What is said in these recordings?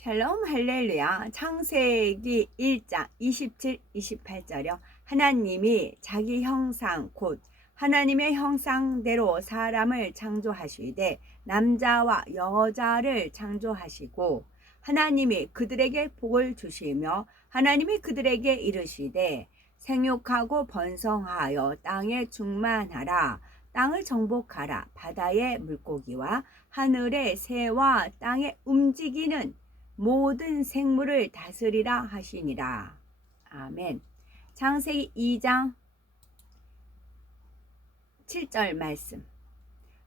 샬롬 할렐루야. 창세기 1장 27, 28절이요. 하나님이 자기 형상 곧 하나님의 형상대로 사람을 창조하시되 남자와 여자를 창조하시고 하나님이 그들에게 복을 주시며 하나님이 그들에게 이르시되 생육하고 번성하여 땅에 충만하라. 땅을 정복하라. 바다의 물고기와 하늘의 새와 땅에 움직이는 모든 생물을 다스리라 하시니라. 아멘. 창세기 2장 7절 말씀.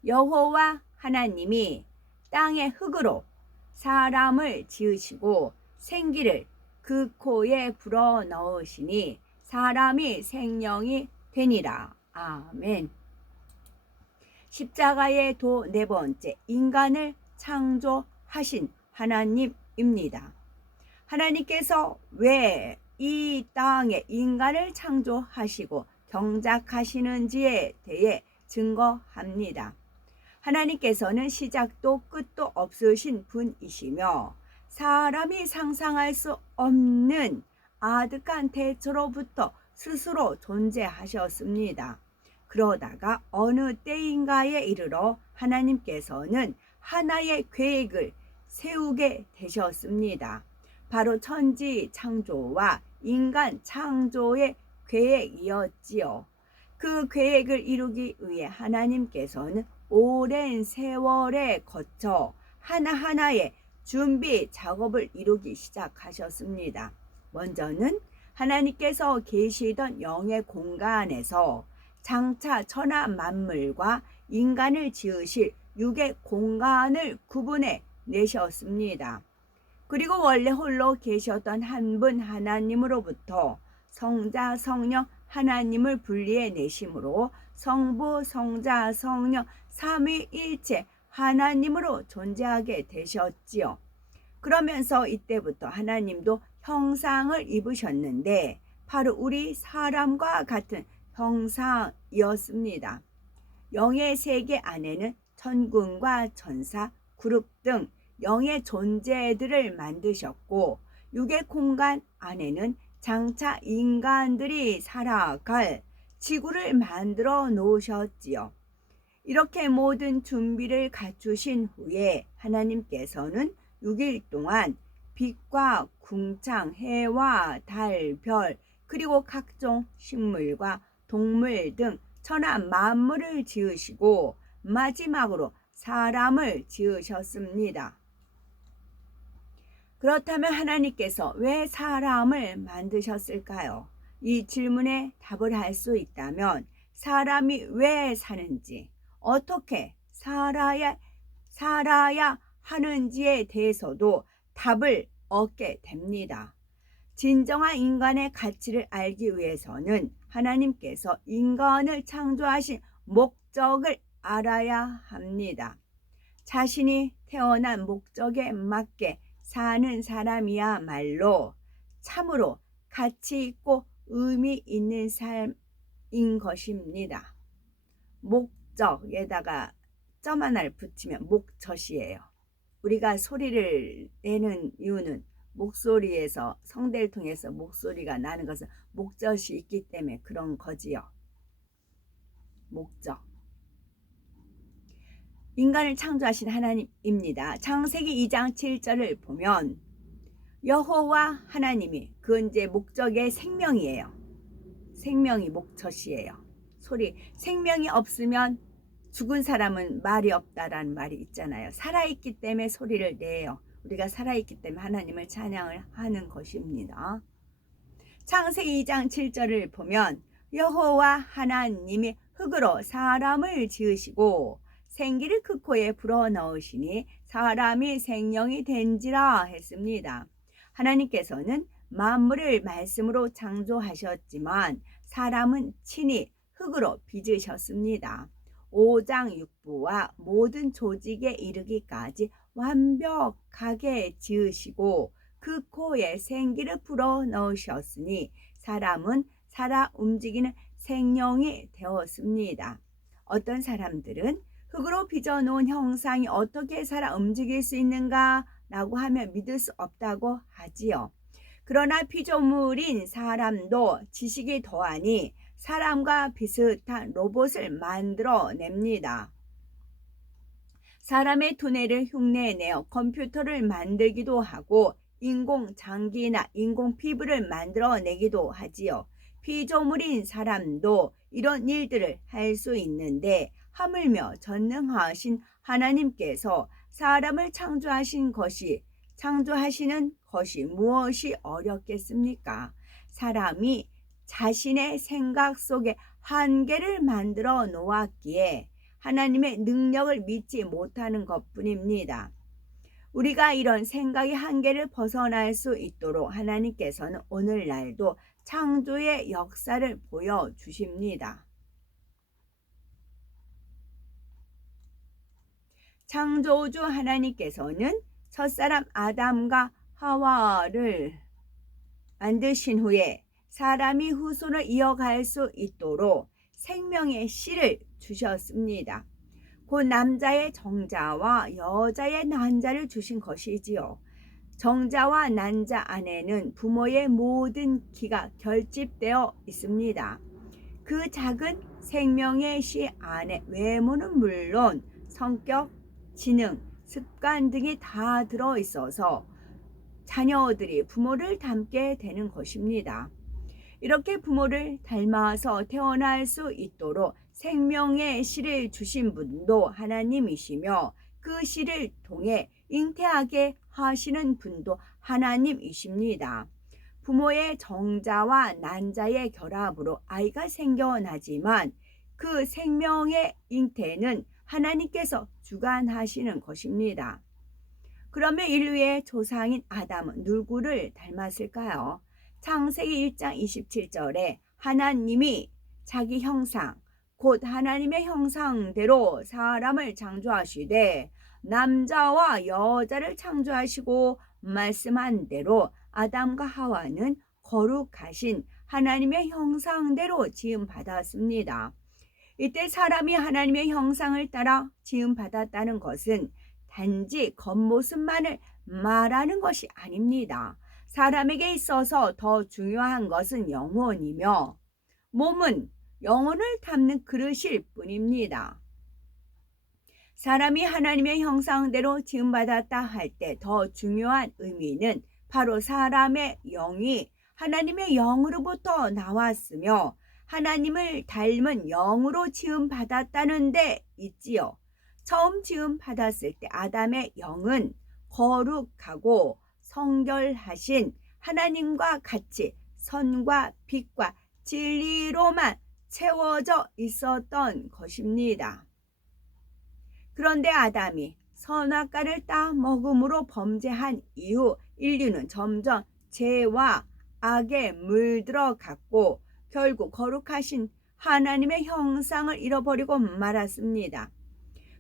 여호와 하나님이 땅의 흙으로 사람을 지으시고 생기를 그 코에 불어 넣으시니 사람이 생명이 되니라. 아멘. 십자가의 도 네 번째, 인간을 창조하신 하나님입니다. 하나님께서 왜 이 땅에 인간을 창조하시고 경작하시는지에 대해 증거합니다. 하나님께서는 시작도 끝도 없으신 분이시며 사람이 상상할 수 없는 아득한 태초로부터 스스로 존재하셨습니다. 그러다가 어느 때인가에 이르러 하나님께서는 하나의 계획을 세우게 되셨습니다. 바로 천지 창조와 인간 창조의 계획이었지요. 그 계획을 이루기 위해 하나님께서는 오랜 세월에 거쳐 하나하나의 준비 작업을 이루기 시작하셨습니다. 먼저는 하나님께서 계시던 영의 공간에서 장차 천하 만물과 인간을 지으실 육의 공간을 구분해 내셨습니다. 그리고 원래 홀로 계셨던 한 분 하나님으로부터 성자 성령 하나님을 분리해 내심으로 성부 성자 성령 삼위일체 하나님으로 존재하게 되셨지요. 그러면서 이때부터 하나님도 형상을 입으셨는데 바로 우리 사람과 같은 형상이었습니다. 영의 세계 안에는 천군과 천사, 그룹 등 영의 존재들을 만드셨고 육의 공간 안에는 장차 인간들이 살아갈 지구를 만들어 놓으셨지요. 이렇게 모든 준비를 갖추신 후에 하나님께서는 6일 동안 빛과 궁창, 해와 달, 별, 그리고 각종 식물과 동물 등 천하 만물을 지으시고 마지막으로 사람을 지으셨습니다. 그렇다면 하나님께서 왜 사람을 만드셨을까요? 이 질문에 답을 할 수 있다면 사람이 왜 사는지, 어떻게 살아야 하는지에 대해서도 답을 얻게 됩니다. 진정한 인간의 가치를 알기 위해서는 하나님께서 인간을 창조하신 목적을 알아야 합니다. 자신이 태어난 목적에 맞게 사는 사람이야말로 참으로 가치 있고 의미 있는 삶인 것입니다. 목적에다가 점 하나를 붙이면 목젖이에요. 우리가 소리를 내는 이유는 목소리에서 성대를 통해서 목소리가 나는 것은 목젖이 있기 때문에 그런 거지요. 목적. 인간을 창조하신 하나님입니다. 창세기 2장 7절을 보면 여호와 하나님이 그건 이제 목적의 생명이에요. 생명이 목젖이에요. 소리. 생명이 없으면 죽은 사람은 말이 없다라는 말이 있잖아요. 살아있기 때문에 소리를 내요. 우리가 살아있기 때문에 하나님을 찬양을 하는 것입니다. 창세기 2장 7절을 보면 여호와 하나님이 흙으로 사람을 지으시고 생기를 그 코에 불어넣으시니 사람이 생명이 된지라 했습니다. 하나님께서는 만물을 말씀으로 창조하셨지만 사람은 친히 흙으로 빚으셨습니다. 5장 6부와 모든 조직에 이르기까지 완벽하게 지으시고 그 코에 생기를 불어넣으셨으니 사람은 살아 움직이는 생명이 되었습니다. 어떤 사람들은 흙으로 빚어놓은 형상이 어떻게 살아 움직일 수 있는가 라고 하면 믿을 수 없다고 하지요. 그러나 피조물인 사람도 지식이 더하니 사람과 비슷한 로봇을 만들어냅니다. 사람의 두뇌를 흉내내어 컴퓨터를 만들기도 하고 인공 장기나 인공 피부를 만들어내기도 하지요. 피조물인 사람도 이런 일들을 할 수 있는데 하물며 전능하신 하나님께서 사람을 창조하시는 것이 무엇이 어렵겠습니까? 사람이 자신의 생각 속에 한계를 만들어 놓았기에 하나님의 능력을 믿지 못하는 것뿐입니다. 우리가 이런 생각의 한계를 벗어날 수 있도록 하나님께서는 오늘날도 창조의 역사를 보여주십니다. 창조주 하나님께서는 첫사람 아담과 하와를 만드신 후에 사람이 후손을 이어갈 수 있도록 생명의 씨를 주셨습니다. 곧 남자의 정자와 여자의 난자를 주신 것이지요. 정자와 난자 안에는 부모의 모든 기가 결집되어 있습니다. 그 작은 생명의 씨 안에 외모는 물론 성격, 지능, 습관 등이 다 들어있어서 자녀들이 부모를 닮게 되는 것입니다. 이렇게 부모를 닮아서 태어날 수 있도록 생명의 씨를 주신 분도 하나님이시며 그 씨를 통해 잉태하게 하시는 분도 하나님이십니다. 부모의 정자와 난자의 결합으로 아이가 생겨나지만 그 생명의 잉태는 하나님께서 주관하시는 것입니다. 그러면 인류의 조상인 아담은 누구를 닮았을까요? 창세기 1장 27절에 하나님이 자기 형상 곧 하나님의 형상대로 사람을 창조하시되 남자와 여자를 창조하시고 말씀한 대로 아담과 하와는 거룩하신 하나님의 형상대로 지음받았습니다. 이때 사람이 하나님의 형상을 따라 지음받았다는 것은 단지 겉모습만을 말하는 것이 아닙니다. 사람에게 있어서 더 중요한 것은 영혼이며 몸은 영혼을 담는 그릇일 뿐입니다. 사람이 하나님의 형상대로 지음받았다 할 때 더 중요한 의미는 바로 사람의 영이 하나님의 영으로부터 나왔으며 하나님을 닮은 영으로 지음받았다는 데 있지요. 처음 지음받았을 때 아담의 영은 거룩하고 성결하신 하나님과 같이 선과 빛과 진리로만 채워져 있었던 것입니다. 그런데 아담이 선악과를 따 먹음으로 범죄한 이후 인류는 점점 죄와 악에 물들어갔고 결국 거룩하신 하나님의 형상을 잃어버리고 말았습니다.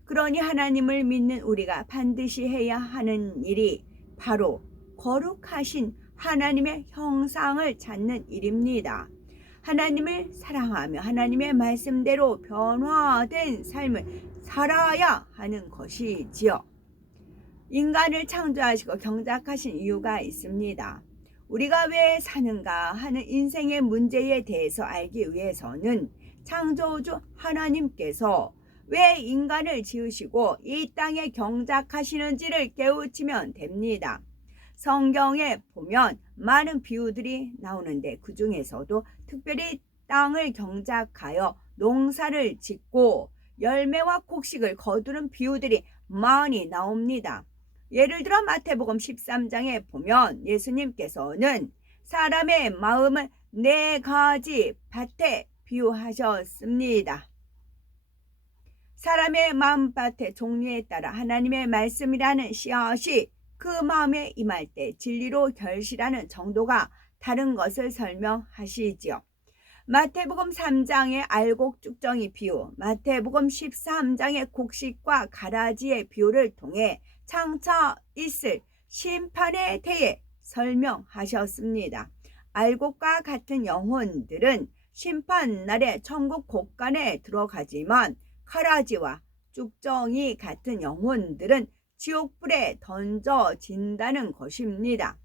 그러니 하나님을 믿는 우리가 반드시 해야 하는 일이 바로 거룩하신 하나님의 형상을 찾는 일입니다. 하나님을 사랑하며 하나님의 말씀대로 변화된 삶을 살아야 하는 것이지요. 인간을 창조하시고 경작하신 이유가 있습니다. 우리가 왜 사는가 하는 인생의 문제에 대해서 알기 위해서는 창조주 하나님께서 왜 인간을 지으시고 이 땅에 경작하시는지를 깨우치면 됩니다. 성경에 보면 많은 비유들이 나오는데 그 중에서도 특별히 땅을 경작하여 농사를 짓고 열매와 곡식을 거두는 비유들이 많이 나옵니다. 예를 들어 마태복음 13장에 보면 예수님께서는 사람의 마음을 4가지 밭에 비유하셨습니다. 사람의 마음밭의 종류에 따라 하나님의 말씀이라는 씨앗이 그 마음에 임할 때 진리로 결실하는 정도가 다른 것을 설명하시지요. 마태복음 3장의 알곡죽정이 비유, 마태복음 13장의 곡식과 가라지의 비유를 통해 장차 있을 심판에 대해 설명하셨습니다. 알곡과 같은 영혼들은 심판날에 천국 곳간에 들어가지만 가라지와 죽정이 같은 영혼들은 지옥불에 던져진다는 것입니다.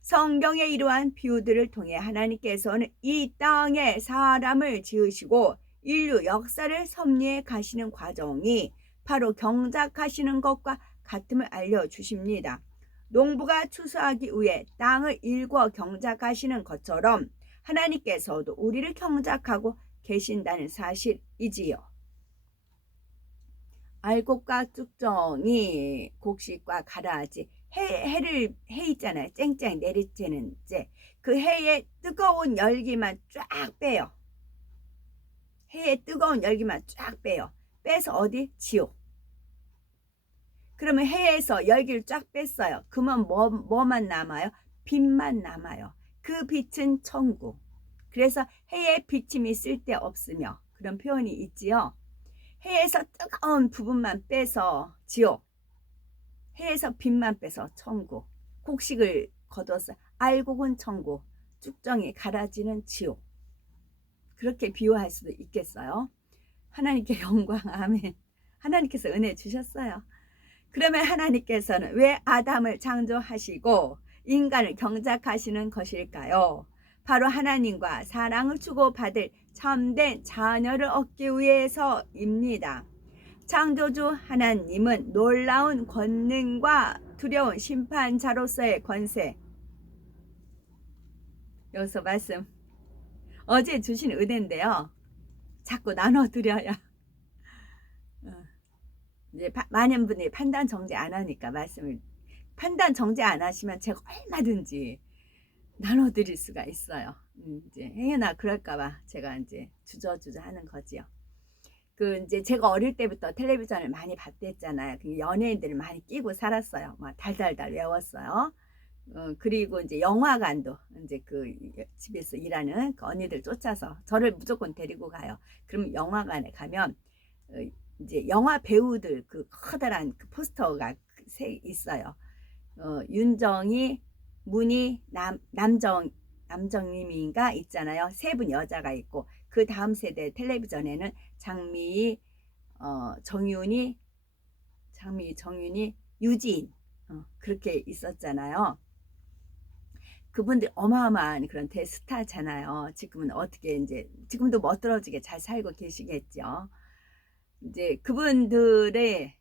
성경의 이러한 비유들을 통해 하나님께서는 이 땅에 사람을 지으시고 인류 역사를 섭리해 가시는 과정이 바로 경작하시는 것과 같음을 알려주십니다. 농부가 추수하기 위해 땅을 일궈 경작하시는 것처럼 하나님께서도 우리를 경작하고 계신다는 사실이지요. 알곡과 쭉정이 곡식과 가라지 해 있잖아요. 쨍쨍 내리쬐는 그 해의 뜨거운 열기만 쫙 빼요. 해의 뜨거운 열기만 쫙 빼요. 빼서 어디? 지옥. 그러면 해에서 열기를 쫙 뺐어요. 그러면 뭐만 남아요? 빛만 남아요. 그 빛은 천국. 그래서 해의 비침이 쓸데없으며 그런 표현이 있지요. 해에서 뜨거운 부분만 빼서 지옥, 해에서 빛만 빼서 천국, 곡식을 거둬서 알곡은 천국, 쭉정이 가라지는 지옥. 그렇게 비유할 수도 있겠어요. 하나님께 영광. 아멘. 하나님께서 은혜 주셨어요. 그러면 하나님께서는 왜 아담을 창조하시고 인간을 경작하시는 것일까요? 바로 하나님과 사랑을 주고받을 참된 자녀를 얻기 위해서입니다. 창조주 하나님은 놀라운 권능과 두려운 심판자로서의 권세. 여기서 말씀 어제 주신 은혜인데요. 자꾸 나눠드려야 이제 많은 분들이 판단 정죄 안 하니까 말씀을 판단 정죄 안 하시면 제가 얼마든지 나눠드릴 수가 있어요. 이제 행여나 그럴까봐 제가 이제 주저주저 하는 거지요. 그 이제 제가 어릴 때부터 텔레비전을 많이 봤댔잖아요. 연예인들을 많이 끼고 살았어요. 막 달달달 외웠어요. 그리고 이제 영화관도 이제 그 집에서 일하는 그 언니들 쫓아서 저를 무조건 데리고 가요. 그럼 영화관에 가면 이제 영화 배우들 그 커다란 그 포스터가 있어요. 윤정이, 문희, 남정님인가 있잖아요. 세 분 여자가 있고 그 다음 세대 텔레비전에는 장미희, 정윤이, 유지인 그렇게 있었잖아요. 그분들 어마어마한 그런 대스타잖아요. 지금은 어떻게 이제 지금도 멋들어지게 잘 살고 계시겠죠. 이제 그분들이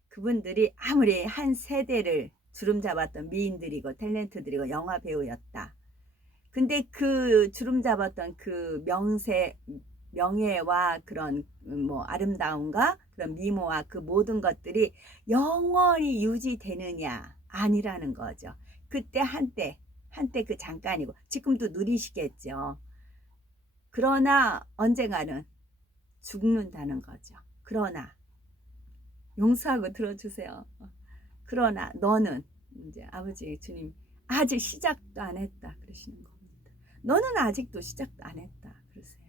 아무리 한 세대를 주름 잡았던 미인들이고 탤런트들이고 영화 배우였다. 근데 그 주름 잡았던 그 명예와 그런 뭐 아름다움과 그런 미모와 그 모든 것들이 영원히 유지되느냐? 아니라는 거죠. 그때 한때 그 잠깐이고 지금도 누리시겠죠. 그러나 언젠가는 죽는다는 거죠. 그러나 용서하고 들어주세요. 그러나 너는 이제 아버지 주님 아직 시작도 안 했다 그러시는 겁니다. 너는 아직도 시작도 안 했다 그러세요.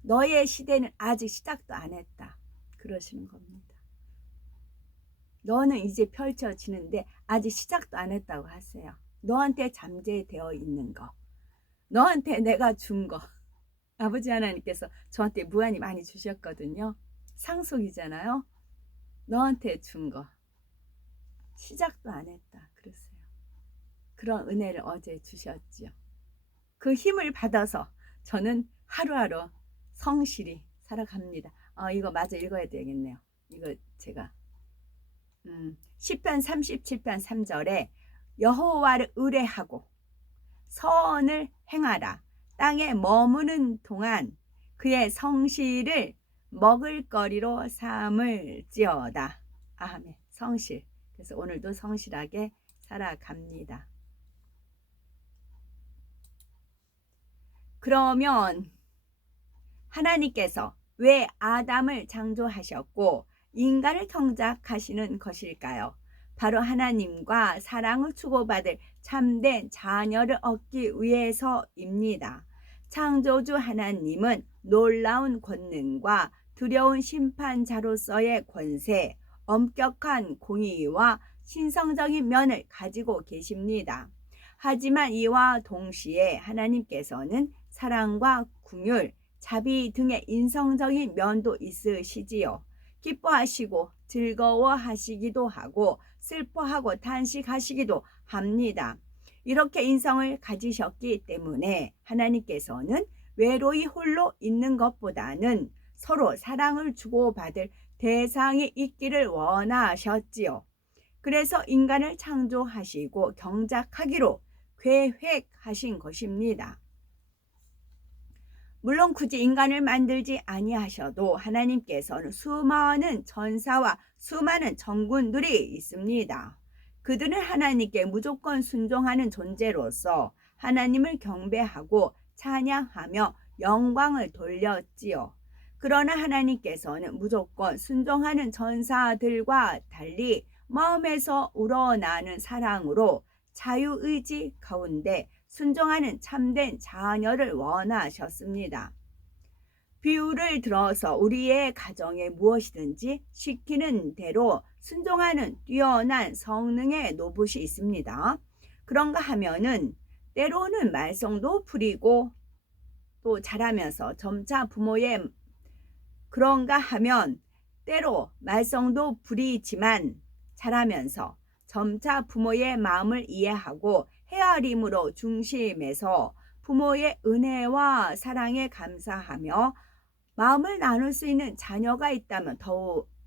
너의 시대는 아직 시작도 안 했다 그러시는 겁니다. 너는 이제 펼쳐지는데 아직 시작도 안 했다고 하세요. 너한테 잠재되어 있는 거, 너한테 내가 준 거, 아버지 하나님께서 저한테 무한히 많이 주셨거든요. 상속이잖아요. 너한테 준 거 시작도 안 했다 그러세요. 그런 은혜를 어제 주셨지요. 그 힘을 받아서 저는 하루하루 성실히 살아갑니다. 이거 마저 읽어야 되겠네요. 이거 제가 시편 37편 3절에 여호와를 의뢰하고 선을 행하라. 땅에 머무는 동안 그의 성실을 먹을거리로 삼을지어다. 아멘. 성실. 그래서 오늘도 성실하게 살아갑니다. 그러면 하나님께서 왜 아담을 창조하셨고 인간을 경작하시는 것일까요? 바로 하나님과 사랑을 주고받을 참된 자녀를 얻기 위해서입니다. 창조주 하나님은 놀라운 권능과 두려운 심판자로서의 권세, 엄격한 공의와 신성적인 면을 가지고 계십니다. 하지만 이와 동시에 하나님께서는 사랑과 긍휼, 자비 등의 인성적인 면도 있으시지요. 기뻐하시고 즐거워하시기도 하고 슬퍼하고 탄식하시기도 합니다. 이렇게 인성을 가지셨기 때문에 하나님께서는 외로이 홀로 있는 것보다는 서로 사랑을 주고받을 대상이 있기를 원하셨지요. 그래서 인간을 창조하시고 경작하기로 계획하신 것입니다. 물론 굳이 인간을 만들지 아니하셔도 하나님께서는 수많은 천사와 수많은 천군들이 있습니다. 그들은 하나님께 무조건 순종하는 존재로서 하나님을 경배하고 찬양하며 영광을 돌렸지요. 그러나 하나님께서는 무조건 순종하는 천사들과 달리 마음에서 우러나는 사랑으로 자유의지 가운데 순종하는 참된 자녀를 원하셨습니다. 비유를 들어서 우리의 가정에 무엇이든지 시키는 대로 순종하는 뛰어난 성능의 로봇이 있습니다. 그런가 하면은 때로는 말썽도 부리고 또 자라면서 점차 부모의 그런가 하면 때로 말썽도 부리지만 자라면서 점차 부모의 마음을 이해하고 헤아림으로 중심에서 부모의 은혜와 사랑에 감사하며 마음을 나눌 수 있는 자녀가 있다면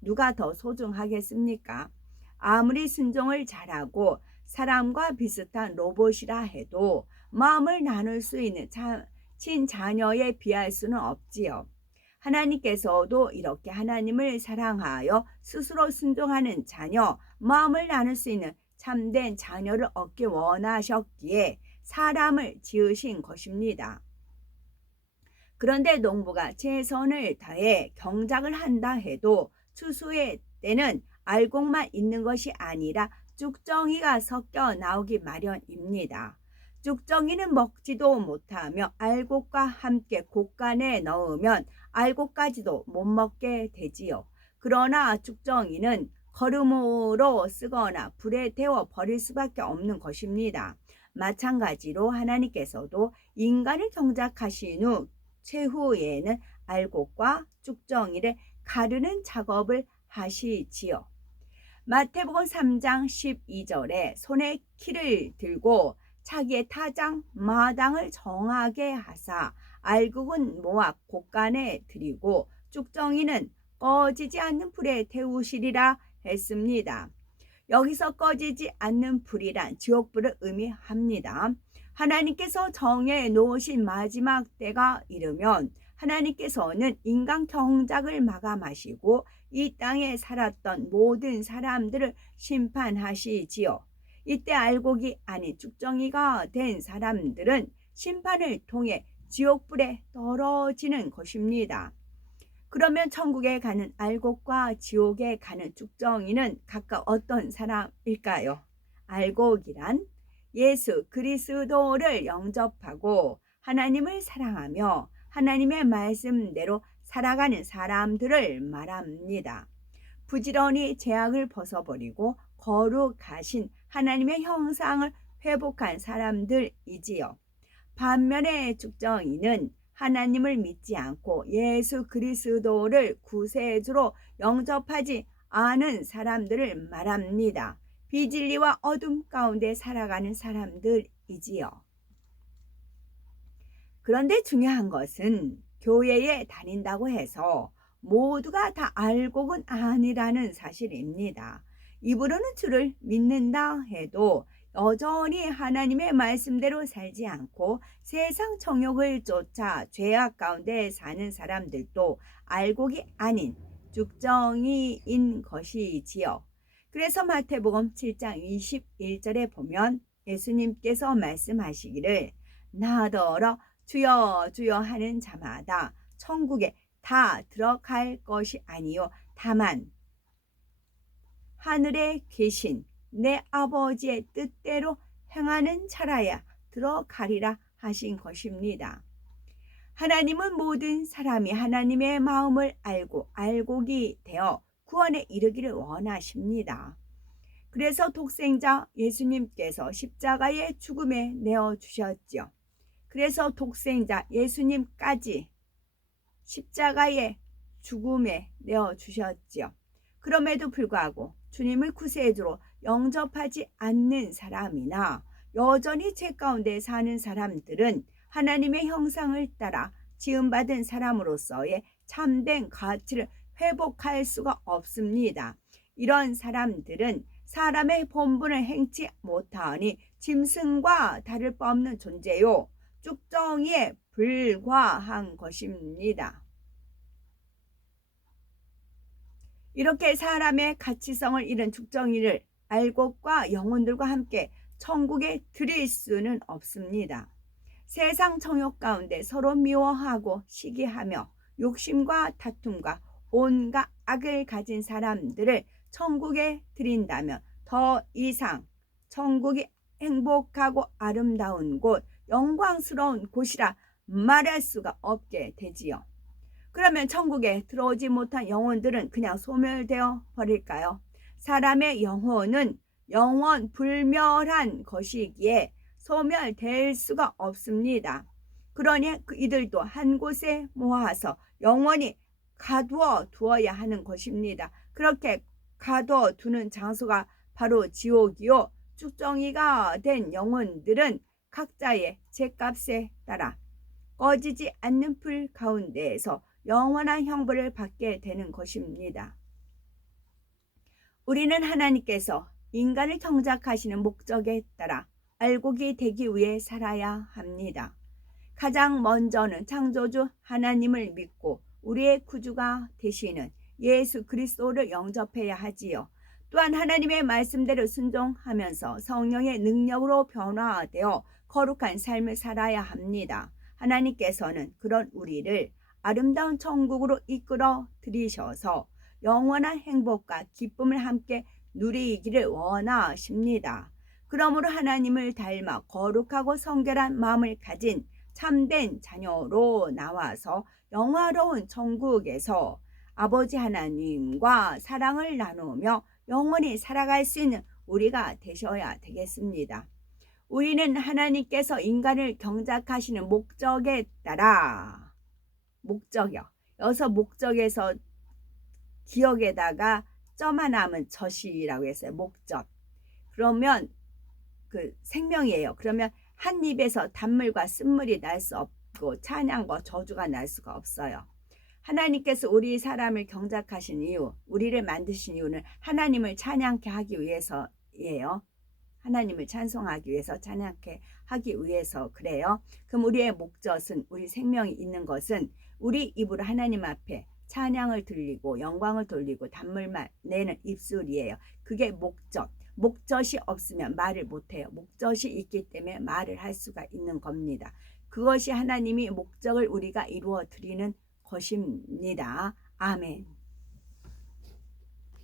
누가 더 소중하겠습니까? 아무리 순종을 잘하고 사람과 비슷한 로봇이라 해도 마음을 나눌 수 있는 친자녀에 비할 수는 없지요. 하나님께서도 이렇게 하나님을 사랑하여 스스로 순종하는 자녀, 마음을 나눌 수 있는 참된 자녀를 얻기 원하셨기에 사람을 지으신 것입니다. 그런데 농부가 최선을 다해 경작을 한다 해도 추수의 때는 알곡만 있는 것이 아니라 쭉정이가 섞여 나오기 마련입니다. 쭉정이는 먹지도 못하며 알곡과 함께 곡간에 넣으면 알곡까지도 못 먹게 되지요. 그러나 쭉정이는 거름으로 쓰거나 불에 태워 버릴 수밖에 없는 것입니다. 마찬가지로 하나님께서도 인간을 경작하신 후 최후에는 알곡과 쭉정이를 가르는 작업을 하시지요. 마태복음 3장 12절에 손에 키를 들고 자기의 타장 마당을 정하게 하사 알곡은 모아 곡간에 들이고 쭉정이는 꺼지지 않는 불에 태우시리라 했습니다. 여기서 꺼지지 않는 불이란 지옥불을 의미합니다. 하나님께서 정해 놓으신 마지막 때가 이르면 하나님께서는 인간 경작을 마감하시고 이 땅에 살았던 모든 사람들을 심판하시지요. 이때 알곡이 아닌 쭉정이가 된 사람들은 심판을 통해 지옥불에 떨어지는 것입니다. 그러면 천국에 가는 알곡과 지옥에 가는 쭉정이는 각각 어떤 사람일까요? 알곡이란 예수 그리스도를 영접하고 하나님을 사랑하며 하나님의 말씀대로 살아가는 사람들을 말합니다. 부지런히 죄악을 벗어버리고 거룩하신 하나님의 형상을 회복한 사람들이지요. 반면에 쭉정이는 하나님을 믿지 않고 예수 그리스도를 구세주로 영접하지 않은 사람들을 말합니다. 비진리와 어둠 가운데 살아가는 사람들이지요. 그런데 중요한 것은 교회에 다닌다고 해서 모두가 다 알곡은 아니라는 사실입니다. 입으로는 주를 믿는다 해도 여전히 하나님의 말씀대로 살지 않고 세상 정욕을 쫓아 죄악 가운데 사는 사람들도 알곡이 아닌 쭉정이인 것이지요. 그래서 마태복음 7장 21절에 보면 예수님께서 말씀하시기를 나더러 주여 주여 하는 자마다 천국에 다 들어갈 것이 아니요 다만 하늘에 계신 내 아버지의 뜻대로 행하는 자라야 들어가리라 하신 것입니다. 하나님은 모든 사람이 하나님의 마음을 알고 알곡이 되어 구원에 이르기를 원하십니다. 그래서 독생자 예수님께서 십자가의 죽음에 내어주셨지요. 그래서 독생자 예수님까지 십자가의 죽음에 내어주셨지요. 그럼에도 불구하고 주님을 구세주로 영접하지 않는 사람이나 여전히 죄 가운데 사는 사람들은 하나님의 형상을 따라 지음받은 사람으로서의 참된 가치를 회복할 수가 없습니다. 이런 사람들은 사람의 본분을 행치 못하니 짐승과 다를 바 없는 존재요, 쭉정이에 불과한 것입니다. 이렇게 사람의 가치성을 잃은 쭉정이를 알곡과 영혼들과 함께 천국에 들일 수는 없습니다. 세상 정욕 가운데 서로 미워하고 시기하며 욕심과 다툼과 온갖 악을 가진 사람들을 천국에 들인다면 더 이상 천국이 행복하고 아름다운 곳, 영광스러운 곳이라 말할 수가 없게 되지요. 그러면 천국에 들어오지 못한 영혼들은 그냥 소멸되어 버릴까요? 사람의 영혼은 영원 불멸한 것이기에 소멸될 수가 없습니다. 그러니 이들도 한 곳에 모아서 영원히 가두어 두어야 하는 것입니다. 그렇게 가두어 두는 장소가 바로 지옥이요, 쭉정이가 된 영혼들은 각자의 죄값에 따라 꺼지지 않는 불 가운데에서 영원한 형벌을 받게 되는 것입니다. 우리는 하나님께서 인간을 경작하시는 목적에 따라 알곡이 되기 위해 살아야 합니다. 가장 먼저는 창조주 하나님을 믿고 우리의 구주가 되시는 예수 그리스도를 영접해야 하지요. 또한 하나님의 말씀대로 순종하면서 성령의 능력으로 변화되어 거룩한 삶을 살아야 합니다. 하나님께서는 그런 우리를 아름다운 천국으로 이끌어 들이셔서 영원한 행복과 기쁨을 함께 누리기를 원하십니다. 그러므로 하나님을 닮아 거룩하고 성결한 마음을 가진 참된 자녀로 나와서 영화로운 천국에서 아버지 하나님과 사랑을 나누며 영원히 살아갈 수 있는 우리가 되셔야 되겠습니다. 우리는 하나님께서 인간을 경작하시는 목적에 따라, 목적이요, 여기서 목적에서 기억에다가 점 하나면 젖이라고 했어요. 목적. 그러면 그 생명이에요. 그러면 한 입에서 단물과 쓴물이 날 수 없고 찬양과 저주가 날 수가 없어요. 하나님께서 우리 사람을 경작하신 이유, 우리를 만드신 이유는 하나님을 찬양케 하기 위해서예요. 하나님을 찬송하기 위해서, 찬양케 하기 위해서 그래요. 그럼 우리의 목젖은, 우리 생명이 있는 것은 우리 입으로 하나님 앞에 찬양을 들리고 영광을 돌리고 단물만 내는 입술이에요. 그게 목젖. 목젖이 없으면 말을 못해요. 목젖이 있기 때문에 말을 할 수가 있는 겁니다. 그것이 하나님이 목적을 우리가 이루어 드리는 것입니다. 아멘.